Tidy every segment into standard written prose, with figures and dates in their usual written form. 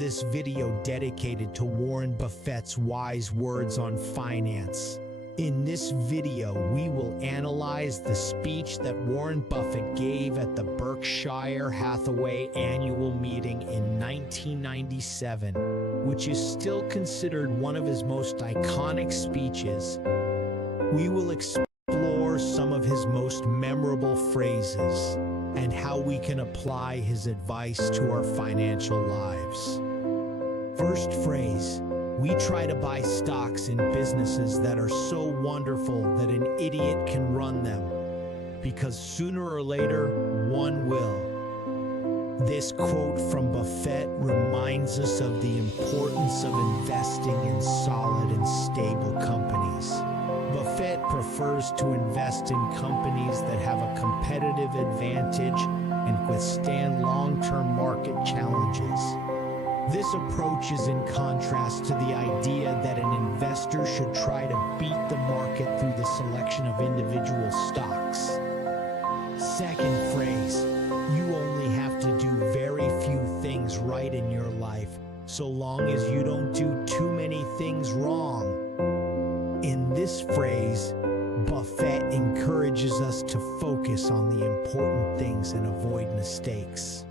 This video dedicated to Warren Buffett's wise words on finance. In this video, we will analyze the speech that Warren Buffett gave at the Berkshire Hathaway Annual Meeting in 1997, which is still considered one of his most iconic speeches. We will explore some of his most memorable phrases and how we can apply his advice to our financial lives. First phrase: we try to buy stocks in businesses that are so wonderful that an idiot can run them, because sooner or later, one will. This quote from Buffett reminds us of the importance of investing in solid and stable companies. Buffett prefers to invest in companies that have a competitive advantage and withstand long-term market challenges. This approach is in contrast to the idea that an investor should try to beat the market through the selection of individual stocks. Second phrase: you only have to do very few things right in your life, so long as you don't do too many things wrong. In this phrase, Buffett encourages us to focus on the important things and avoid mistakes.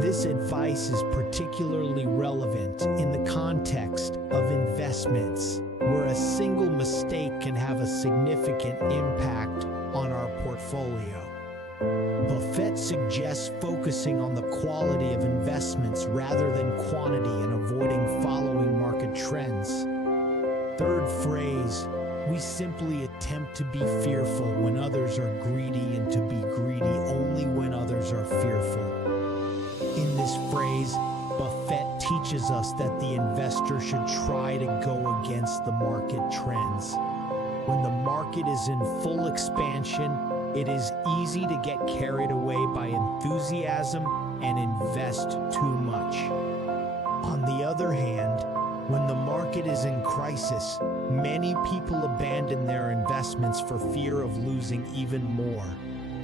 This advice is particularly relevant in the context of investments, where a single mistake can have a significant impact on our portfolio. Buffett suggests focusing on the quality of investments rather than quantity and avoiding following market trends. Third phrase: we simply attempt to be fearful when others are greedy and to be greedy only when others are fearful. In this phrase, Buffett teaches us that the investor should try to go against the market trends. When the market is in full expansion, it is easy to get carried away by enthusiasm and invest too much. On the other hand, when the market is in crisis, many people abandon their investments for fear of losing even more.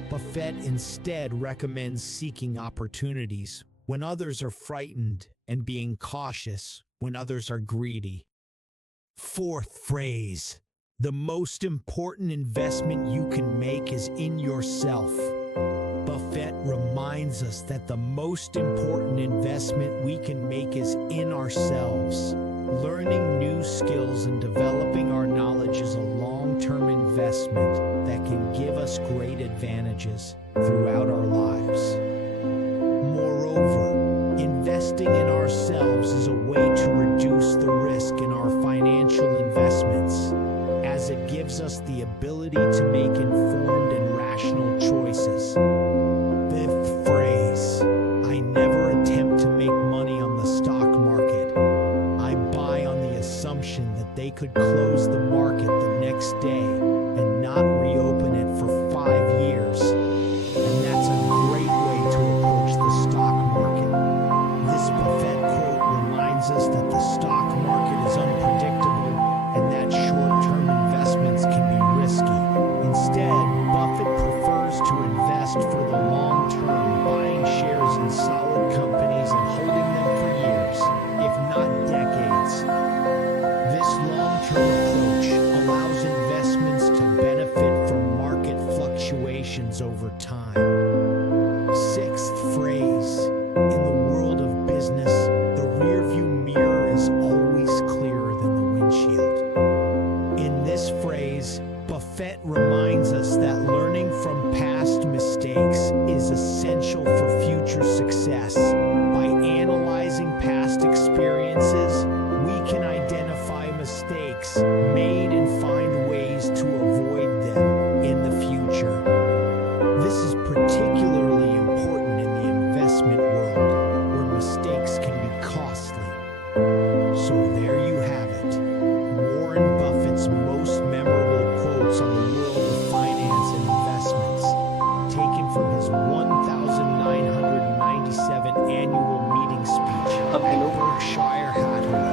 Buffett instead recommends seeking opportunities when others are frightened and being cautious when others are greedy. Fourth phrase: the most important investment you can make is in yourself. Buffett reminds us that the most important investment we can make is in ourselves. Learning new skills and developing our knowledge is a long-term investment that can give us great advantages throughout our lives. Moreover, investing in ourselves is a way to reduce the risk in our financial investments, as it gives us the ability to make informed and rational choices. Fifth phrase: I never attempt to make money on the stock market. I buy on the assumption that they could close the market the next day and not reopen it for 5 years. And that's a great way to approach the stock market. This Buffett quote reminds us that the stock market is unpredictable and that short-term investments can be risky. Instead, Buffett prefers to invest for the long term, buying shares in solid companies and holding them for years, if not decades. This long-term approach allows investments to benefit from market fluctuations over time. Sixth phrase: in the world of business, the rearview mirror is always clearer than the windshield. In this phrase, Buffett reminds us that learning from past mistakes is essential for future success. By analyzing past experiences, we can identify mistakes made and find ways to avoid them in the future. This is particularly important in the investment world, where mistakes can be costly. So there you have it, Warren Buffett's most memorable quotes on the world of finance and investments, taken from his 1997 annual meeting speech at Berkshire Hathaway.